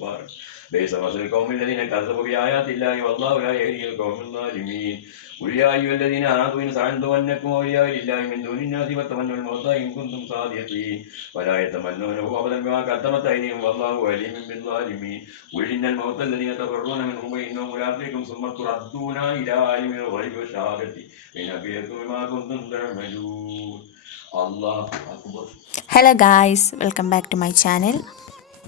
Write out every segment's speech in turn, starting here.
الأسفار ليس مثل القوم الذين كذبوا بآيات الله والله لا يهدي القوم الظالمين قل يا أيها الذين آمنوا إن زعمتم أنكم أولياء لله من دون الناس فتمنوا الموت إن كنتم صادقين ولا يتمنونه أبدا بما قدمت أيديهم والله عليم بالظالمين قل إن الموت الذين تفرون منه فإنه ملاقيكم ثم تردون إلى عالم الغيب والشهادة فينبئكم بما كنتم تعملون الله أكبر hello guys welcome back to my channel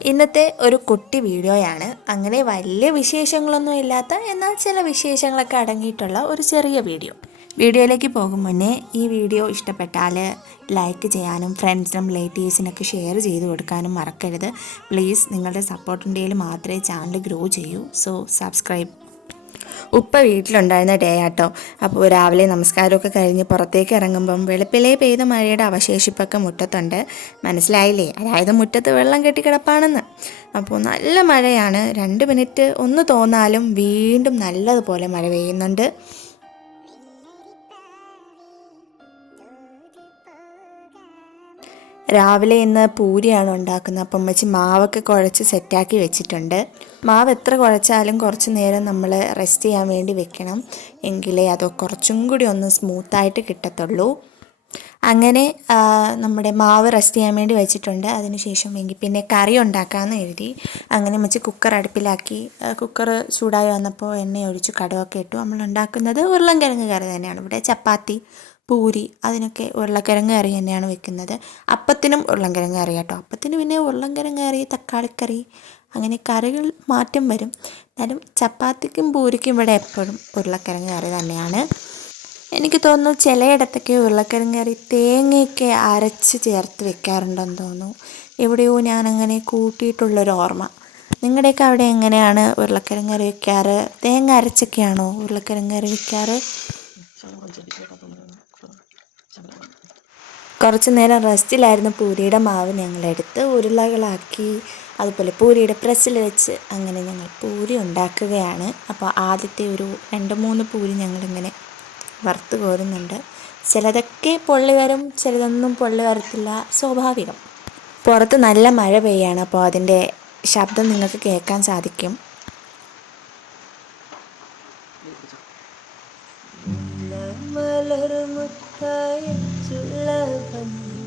ഇന്നത്തെ ഒരു കുട്ടി വീഡിയോയാണ്. അങ്ങനെ വലിയ വിശേഷങ്ങളൊന്നും ഇല്ലാത്ത എന്നാൽ ചില വിശേഷങ്ങളൊക്കെ അടങ്ങിയിട്ടുള്ള ഒരു ചെറിയ വീഡിയോ. വീഡിയോയിലേക്ക് പോകും മുന്നേ ഈ വീഡിയോ ഇഷ്ടപ്പെട്ടാൽ ലൈക്ക് ചെയ്യാനും ഫ്രണ്ട്സിനും റിലേറ്റീവ്സിനൊക്കെ ഷെയർ ചെയ്ത് കൊടുക്കാനും മറക്കരുത്. പ്ലീസ് നിങ്ങളുടെ സപ്പോർട്ടിന്റെ മാത്രമേ ചാനൽ ഗ്രോ ചെയ്യൂ. സോ സബ്സ്ക്രൈബ് ഉപ്പ വീട്ടിലുണ്ടായിരുന്ന ഡേ ആട്ടോ. അപ്പോൾ രാവിലെ നമസ്കാരമൊക്കെ കഴിഞ്ഞ് പുറത്തേക്ക് ഇറങ്ങുമ്പം വെളുപ്പിലെ പെയ്ത മഴയുടെ അവശേഷിപ്പൊക്കെ മുറ്റത്തുണ്ട്. മനസ്സിലായില്ലേ? അതായത് മുറ്റത്ത് വെള്ളം കെട്ടിക്കിടപ്പാണെന്ന്. അപ്പോൾ നല്ല മഴയാണ്. രണ്ട് മിനിറ്റ് ഒന്ന് തോന്നാലും വീണ്ടും നല്ലതുപോലെ മഴ പെയ്യുന്നുണ്ട്. രാവിലെ ഇന്ന് പൂരിയാണ് ഉണ്ടാക്കുന്നത്. അപ്പം അമ്മച്ചി മാവൊക്കെ കുഴച്ച് സെറ്റാക്കി വെച്ചിട്ടുണ്ട്. മാവ് എത്ര കുഴച്ചാലും കുറച്ച് നേരം നമ്മൾ റെസ്റ്റ് ചെയ്യാൻ വേണ്ടി വെക്കണം. എങ്കിലേ അത് കുറച്ചും കൂടി ഒന്ന് സ്മൂത്തായിട്ട് കിട്ടത്തുള്ളൂ. അങ്ങനെ നമ്മുടെ മാവ് റെസ്റ്റ് ചെയ്യാൻ വേണ്ടി വെച്ചിട്ടുണ്ട്. അതിനുശേഷം എങ്കിൽ പിന്നെ കറി ഉണ്ടാക്കാമെന്ന് എഴുതി അങ്ങനെ വെച്ച് കുക്കർ അടുപ്പിലാക്കി കുക്കർ ചൂടായി വന്നപ്പോൾ എണ്ണ ഒഴിച്ച് കടുവൊക്കെ ഇട്ടു. നമ്മൾ ഉണ്ടാക്കുന്നത് ഉരുളൻകിഴങ്ങ് കറി തന്നെയാണ്. ഇവിടെ ചപ്പാത്തി പൂരി അതിനൊക്കെ ഉരുളക്കിഴങ്ങ് കറി തന്നെയാണ് വെക്കുന്നത്. അപ്പത്തിനും ഉരുളൻകിഴങ്ങ് കറി കേട്ടോ. അപ്പത്തിന് പിന്നെ ഉരുളൻകിഴങ്ങ് കറി തക്കാളിക്കറി അങ്ങനെ കറികൾ മാറ്റം വരും. എന്നാലും ചപ്പാത്തിക്കും പൂരിക്കും ഇവിടെ എപ്പോഴും ഉരുളക്കിഴങ്ങ് കറി തന്നെയാണ്. എനിക്ക് തോന്നുന്നു ചിലയിടത്തൊക്കെ ഉരുളക്കിഴങ്ങ് കറി തേങ്ങയൊക്കെ അരച്ച് ചേർത്ത് വെക്കാറുണ്ടെന്ന് തോന്നുന്നു. എവിടെയോ ഞാൻ അങ്ങനെ കൂട്ടിയിട്ടുള്ളൊരു ഓർമ്മ. നിങ്ങളുടെയൊക്കെ അവിടെ എങ്ങനെയാണ് ഉരുളക്കിഴങ്ങ് കറി വെക്കാറ്? തേങ്ങ അരച്ചൊക്കെയാണോ ഉരുളക്കിഴങ്ങ് കറി വെക്കാറ്? കുറച്ച് നേരം റെസ്റ്റിലായിരുന്ന പൂരിയുടെ മാവ് ഞങ്ങളെടുത്ത് ഉരുളകളാക്കി അതുപോലെ പൂരിയുടെ പ്രസ്സിൽ വെച്ച് അങ്ങനെ ഞങ്ങൾ പൂരി ഉണ്ടാക്കുകയാണ്. അപ്പോൾ ആദ്യത്തെ ഒരു രണ്ട് മൂന്ന് പൂരി ഞങ്ങളിങ്ങനെ വറുത്ത് കോരുന്നുണ്ട്. ചിലതൊക്കെ പൊള്ളി വരും ചിലതൊന്നും പൊള്ളി വരത്തില്ല സ്വാഭാവികം. പുറത്ത് നല്ല മഴ പെയ്യാണ് അപ്പോൾ അതിന്റെ ശബ്ദം നിങ്ങൾക്ക് കേൾക്കാൻ സാധിക്കും. മലർമുത്തായുള്ള ഭംഗി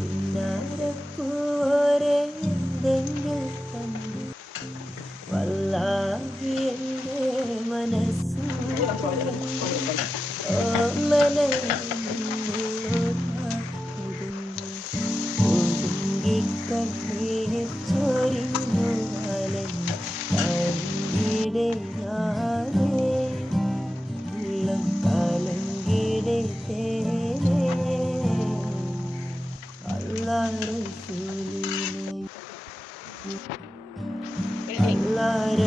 ഉന്നാരപ്പൂവരെ എന്തെങ്കിൽ തന്നെ. വല്ലാഹി എന്റെ മനസ്സു ഒതുങ്ങിക്കണ്ണീർ ചോരിഞ്ഞു കാലൻ കണ്ടിടെ Lord,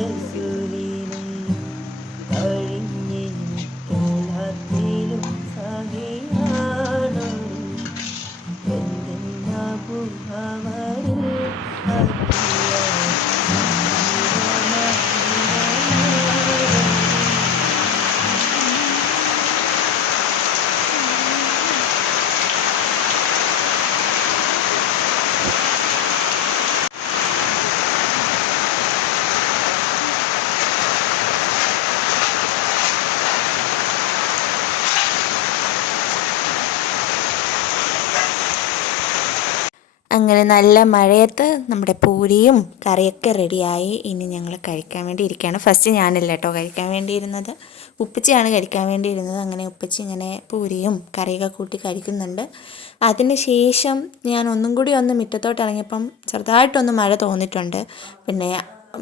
അങ്ങനെ നല്ല മഴയത്ത് നമ്മുടെ പൂരിയും കറിയൊക്കെ റെഡിയായി. ഇനി ഞങ്ങൾ കഴിക്കാൻ വേണ്ടി ഇരിക്കുകയാണ്. ഫസ്റ്റ് ഞാനല്ല കേട്ടോ കഴിക്കാൻ വേണ്ടിയിരുന്നത്. ഉപ്പച്ചിയാണ് കഴിക്കാൻ വേണ്ടിയിരുന്നത്. അങ്ങനെ ഉപ്പച്ചി ഇങ്ങനെ പൂരിയും കറിയൊക്കെ കൂട്ടി കഴിക്കുന്നുണ്ട്. അതിന് ശേഷം ഞാൻ ഒന്നും കൂടി ഒന്ന് മുറ്റത്തോട്ട് ഇറങ്ങിയപ്പം ചെറുതായിട്ടൊന്ന് മഴ തോന്നിയിട്ടുണ്ട്. പിന്നെ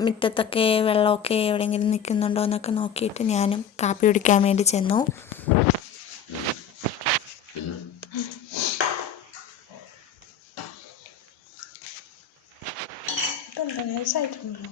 മുറ്റത്തൊക്കെ വെള്ളമൊക്കെ എവിടെയെങ്കിലും നിൽക്കുന്നുണ്ടോ എന്നൊക്കെ നോക്കിയിട്ട് ഞാനും കാപ്പി കുടിക്കാൻ വേണ്ടി ചെന്നു. Stunde,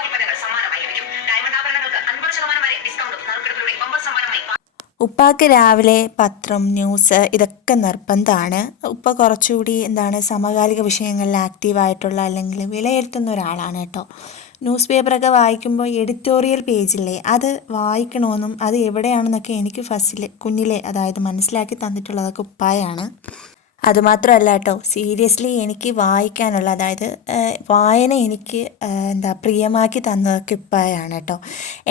ഉൽപ്പന്നങ്ങൾ സമ്മാനമായി ലഭിക്കും ഡയമണ്ട് ആഭരണങ്ങൾക്ക് അൻപത് ശതമാനം വരെ ഡിസ്കൗണ്ടും നറുക്കെടുപ്പിലൂടെ ബമ്പർ സമ്മാനമായി ഉപ്പാക്ക് രാവിലെ പത്രം ന്യൂസ് ഇതൊക്കെ നിർബന്ധമാണ്. ഉപ്പ കുറച്ചുകൂടി എന്താണ് സമകാലിക വിഷയങ്ങളിൽ ആക്റ്റീവായിട്ടുള്ള അല്ലെങ്കിൽ വിലയിരുത്തുന്ന ഒരാളാണ് കേട്ടോ. ന്യൂസ് പേപ്പറൊക്കെ വായിക്കുമ്പോൾ എഡിറ്റോറിയൽ പേജില്ലേ അത് വായിക്കണമെന്നും അത് എവിടെയാണെന്നൊക്കെ എനിക്ക് ഫസ്റ്റിൽ കുഞ്ഞിലെ അതായത് മനസ്സിലാക്കി തന്നിട്ടുള്ളതൊക്കെ ഉപ്പായാണ്. അതുമാത്രമല്ല കേട്ടോ. സീരിയസ്ലി എനിക്ക് വായിക്കാനുള്ള അതായത് വായന എനിക്ക് എന്താ പ്രിയമാക്കി തന്നതൊക്കെ ഇപ്പായാണ് കേട്ടോ.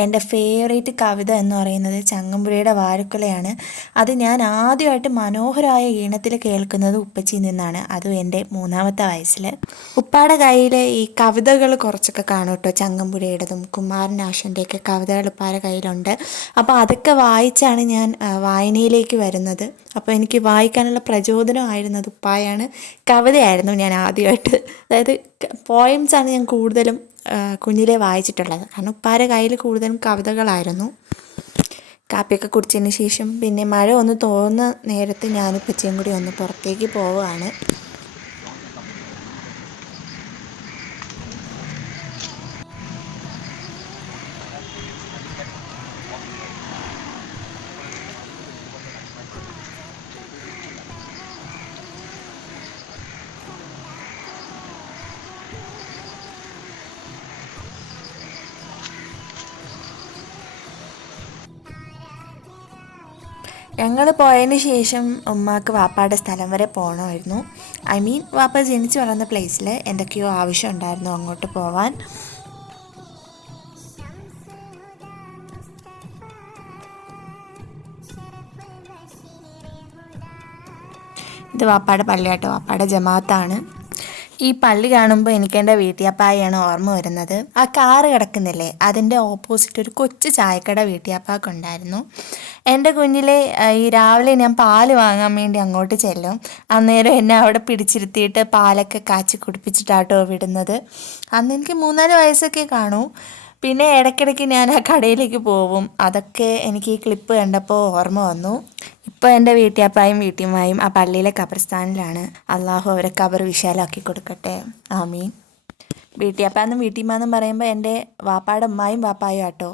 എന്റെ ഫേവറേറ്റ് കവിത എന്ന് പറയുന്നത് ചങ്ങമ്പുഴയുടെ വാരക്കുലയാണ് അത് ഞാൻ ആദ്യമായിട്ട് മനോഹരമായ ഈണത്തിൽ കേൾക്കുന്നത് ഉപ്പച്ചി നിന്നാണ്. അതും എന്റെ മൂന്നാമത്തെ വയസ്സിൽ ഉപ്പാടെ കയ്യിൽ ഈ കവിതകൾ കുറച്ചൊക്കെ കാണും കേട്ടോ. ചങ്ങമ്പുഴയുടേതും കുമാരനാശന്റെയൊക്കെ കവിതകൾ ഉപ്പാടെ കയ്യിലുണ്ട്. അപ്പോൾ അതൊക്കെ വായിച്ചാണ് ഞാൻ വായനയിലേക്ക് വരുന്നത്. അപ്പോൾ എനിക്ക് വായിക്കാനുള്ള പ്രചോദനമായിരുന്നത് ഉപ്പായാണ്. കവിതയായിരുന്നു ഞാൻ ആദ്യമായിട്ട്. അതായത് പോയംസാണ് ഞാൻ കൂടുതലും കുഞ്ഞിലെ വായിച്ചിട്ടുള്ളത്. കാരണം ഉപ്പാരെ കയ്യിൽ കൂടുതലും കവിതകളായിരുന്നു. കാപ്പിയൊക്കെ കുടിച്ചതിന് ശേഷം പിന്നെ മഴ ഒന്ന് തോന്നുന്ന നേരത്ത് ഞാനും പച്ചയും കൂടി ഒന്ന് പുറത്തേക്ക് പോവുകയാണ്. ഞങ്ങൾ പോയതിന് ശേഷം ഉമ്മാക്ക് വാപ്പാടെ സ്ഥലം വരെ പോകണമായിരുന്നു ഐ മീൻ വാപ്പ ജനിച്ചു വളർന്ന പ്ലേസിൽ എന്തൊക്കെയോ ആവശ്യം ഉണ്ടായിരുന്നു അങ്ങോട്ട് പോവാൻ. ഇത് വാപ്പാടെ പള്ളിയാട്ടോ വാപ്പാടെ ജമാഅത്താണ്. ഈ പള്ളി കാണുമ്പോൾ എനിക്ക് എന്റെ വീട്ടിയപ്പായാണ് ഓർമ്മ വരുന്നത്. ആ കാറ് കിടക്കുന്നില്ലേ? അതിന്റെ ഓപ്പോസിറ്റ് ഒരു കൊച്ചു ചായക്കട വീട്ടിയപ്പാക്കുണ്ടായിരുന്നു. എന്റെ കുഞ്ഞിലെ ഈ രാവിലെ ഞാൻ പാൽ വാങ്ങാൻ വേണ്ടി അങ്ങോട്ട് ചെല്ലും. അന്നേരം എന്നെ അവിടെ പിടിച്ചിരുത്തിയിട്ട് പാലൊക്കെ കാച്ചി കുടിപ്പിച്ചിട്ടാട്ടോ വിടുന്നത്. അന്ന് എനിക്ക് മൂന്നാൽ വയസ്സൊക്കെ കാണൂ. പിന്നെ ഇടയ്ക്കിടയ്ക്ക് ഞാൻ ആ കടയിലേക്ക് പോവും അതൊക്കെ എനിക്ക് ഈ ക്ലിപ്പ് കണ്ടപ്പോൾ ഓർമ്മ വന്നു. ഇപ്പോൾ എന്റെ വീട്ടിയപ്പായും വീട്ടിയമ്മായും ആ പള്ളിയിലെ ഖബർസ്ഥാനിലാണ് അള്ളാഹു അവരെ ഖബർ വിശാലാക്കി കൊടുക്കട്ടെ. ആമീൻ. വീട്ടിയപ്പാന്നും വീട്ടിയമ്മാന്നും പറയുമ്പോൾ എന്റെ വാപ്പായുടെ ഉമ്മായും വാപ്പായും ആട്ടോ.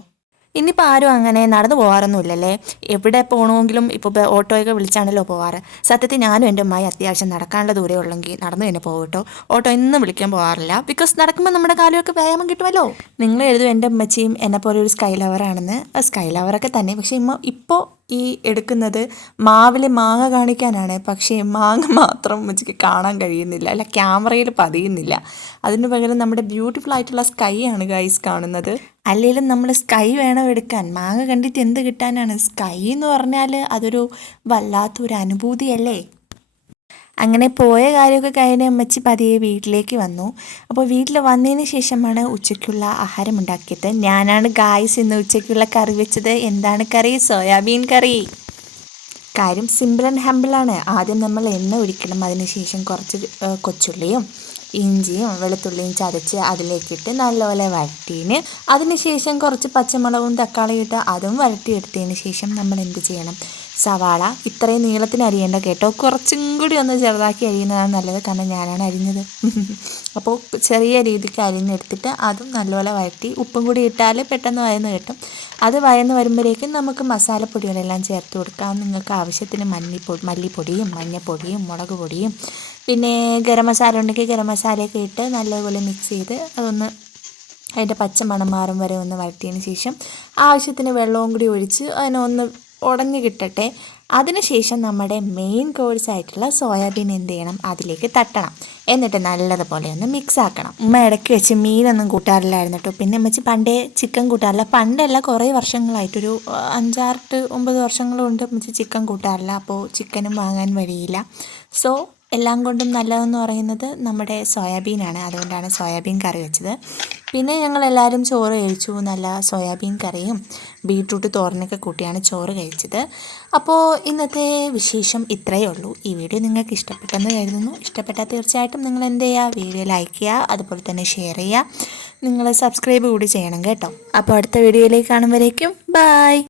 ഇന്നിപ്പോൾ ആരും അങ്ങനെ നടന്നു പോകാറൊന്നുമില്ലല്ലേ എവിടെ പോകണമെങ്കിലും ഇപ്പോൾ ഓട്ടോയൊക്കെ വിളിച്ചാണല്ലോ പോവാറ്. സത്യത്തിൽ ഞാനും എന്റെ ഉമ്മായി അത്യാവശ്യം നടക്കാനുള്ള ദൂരെ ഉള്ളെങ്കിൽ നടന്നു തന്നെ പോകും കേട്ടോ. ഓട്ടോ ഇന്നും വിളിക്കാൻ പോകാറില്ല ബിക്കോസ് നടക്കുമ്പോൾ നമ്മുടെ കാലുമൊക്കെ വ്യായാമം കിട്ടുമല്ലോ. നിങ്ങൾ എഴുതും എന്റെ ഉമ്മച്ചിയും എന്നെ പോലെ ഒരു സ്കൈ ലവറാണെന്ന് സ്കൈ ലവറൊക്കെ തന്നെ. പക്ഷേ ഇമ്മ ഇപ്പോൾ ഈ എടുക്കുന്നത് മാവിലെ മാങ്ങ കാണിക്കാനാണ്. പക്ഷേ മാങ്ങ മാത്രം ഉമ്മച്ചിക്ക് കാണാൻ കഴിയുന്നില്ല. അല്ല ക്യാമറയിൽ പതിയുന്നില്ല. അതിന് പകരം നമ്മുടെ ബ്യൂട്ടിഫുൾ ആയിട്ടുള്ള സ്കൈ ആണ് ഗൈസ് കാണുന്നത്. അല്ലെങ്കിലും നമ്മൾ സ്കൈ വേണം എടുക്കാൻ. മാങ്ങ കണ്ടിട്ട് എന്ത് കിട്ടാനാണ്? സ്കൈ എന്ന് പറഞ്ഞാൽ അതൊരു വല്ലാത്തൊരു അനുഭൂതിയല്ലേ? അങ്ങനെ പോയ കാര്യമൊക്കെ കഴിഞ്ഞ് അമ്മച്ചി പതിയെ വീട്ടിലേക്ക് വന്നു. അപ്പോൾ വീട്ടിൽ വന്നതിന് ശേഷമാണ് ഉച്ചയ്ക്കുള്ള ആഹാരം ഉണ്ടാക്കിയത്. ഞാനാണ് ഗായ്സ് ഇന്ന് ഉച്ചയ്ക്കുള്ള കറി വെച്ചത്. എന്താണ് കറി? സോയാബീൻ കറി. കാര്യം സിമ്പിൾ ആൻഡ് ഹമ്പിളാണ് ആദ്യം നമ്മൾ എണ്ണ ഒഴിക്കണം. അതിനുശേഷം കുറച്ച് കൊച്ചുള്ളിയും ഇഞ്ചിയും വെളുത്തുള്ളിയും ചതച്ച് അതിലേക്കിട്ട് നല്ലപോലെ വഴറ്റീന്. അതിനുശേഷം കുറച്ച് പച്ചമുളകും തക്കാളിയും ഇട്ട് അതും വഴറ്റിയെടുത്തതിന് ശേഷം നമ്മൾ എന്ത് ചെയ്യണം? സവാള ഇത്രയും നീളത്തിന് അരിയേണ്ട കേട്ടോ. കുറച്ചും കൂടി ഒന്ന് ചെറുതാക്കി അരിയുന്നതാണ് നല്ലത്. കാരണം ഞാനാണ് അരിഞ്ഞത്. അപ്പോൾ ചെറിയ രീതിക്ക് അരിഞ്ഞെടുത്തിട്ട് അതും നല്ലപോലെ വഴറ്റി ഉപ്പും കൂടി ഇട്ടാൽ പെട്ടെന്ന് വയന്ന് കിട്ടും. അത് വയന്ന് വരുമ്പോഴേക്കും നമുക്ക് മസാലപ്പൊടികളെല്ലാം ചേർത്ത് കൊടുക്കാം. നിങ്ങൾക്ക് ആവശ്യത്തിന് മല്ലിപ്പൊടി മല്ലിപ്പൊടിയും മഞ്ഞൾപ്പൊടിയും മുളക് പൊടിയും പിന്നെ ഗരം മസാല ഉണ്ടെങ്കിൽ ഗരം മസാലയൊക്കെ ഇട്ട് നല്ലപോലെ മിക്സ് ചെയ്ത് അതൊന്ന് അതിന്റെ പച്ച മണം മാറും വരെ ഒന്ന് വഴറ്റിയതിന് ശേഷം ആവശ്യത്തിന് വെള്ളവും കൂടി ഒഴിച്ച് അതിനൊന്ന് ഉടഞ്ഞ് കിട്ടട്ടെ. അതിനുശേഷം നമ്മുടെ മെയിൻ കോഴ്സ് ആയിട്ടുള്ള സോയാബീൻ എന്ത് ചെയ്യണം? അതിലേക്ക് തട്ടണം. എന്നിട്ട് നല്ലതുപോലെ ഒന്ന് മിക്സ് ആക്കണം. ഉമ്മ ഇടയ്ക്ക് വെച്ച് മീനൊന്നും കൂട്ടാറില്ലായിരുന്നു കേട്ടോ പിന്നെ അമ്മച്ചി പണ്ടേ ചിക്കൻ കൂട്ടാറില്ല. പണ്ടല്ല കുറേ വർഷങ്ങളായിട്ടൊരു അഞ്ചാറ് ഒമ്പത് വർഷങ്ങളുണ്ട് ചിക്കൻ കൂട്ടാറില്ല. അപ്പോൾ ചിക്കനും വാങ്ങാൻ വഴിയില്ല. സോ എല്ലാം കൊണ്ടും നല്ലതെന്ന് പറയുന്നത് നമ്മുടെ സോയാബീനാണ്. അതുകൊണ്ടാണ് സോയാബീൻ കറി വെച്ചത്. പിന്നെ ഞങ്ങൾ എല്ലാവരും ചോറ് കഴിച്ചു. നല്ല സോയാബീൻ കറിയും ബീട്രൂട്ട് തോരനൊക്കെ കൂട്ടിയാണ് ചോറ് കഴിച്ചത്. അപ്പോൾ ഇന്നത്തെ വിശേഷം ഇത്രയേ ഉള്ളൂ. ഈ വീഡിയോ നിങ്ങൾക്ക് ഇഷ്ടപ്പെട്ടെന്ന് കരുതുന്നു. ഇഷ്ടപ്പെട്ടാൽ തീർച്ചയായിട്ടും നിങ്ങൾ എന്ത് ചെയ്യുക? വീഡിയോ ലൈക്ക് ചെയ്യുക. അതുപോലെ തന്നെ ഷെയർ ചെയ്യുക. നിങ്ങൾ സബ്സ്ക്രൈബ് കൂടി ചെയ്യണം കേട്ടോ. അപ്പോൾ അടുത്ത വീഡിയോയിലേക്ക് കാണുമ്പോഴേക്കും ബായ്